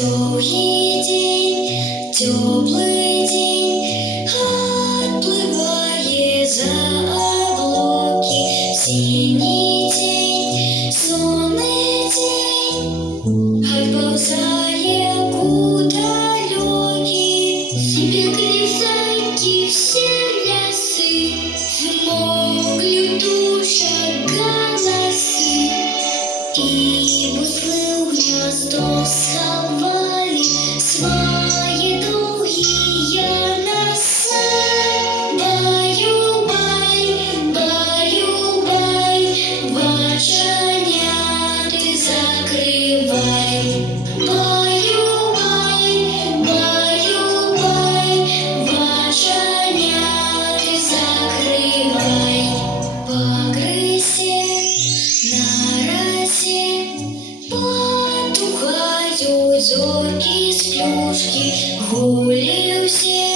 Довгий день, теплый день, отплывает за облаки. Синий день, сонный день, отползая куда далекий. Бегали всякие все лесы, взмокли душа голосы. И буслы гнездо сховали свои долгие носы. Баю-бай, баю-бай, башаняты закрывай. Баю-бай, баю-бай, башаняты закрывай. По крысе, на росе потухают зорки с плюшки, гуляют все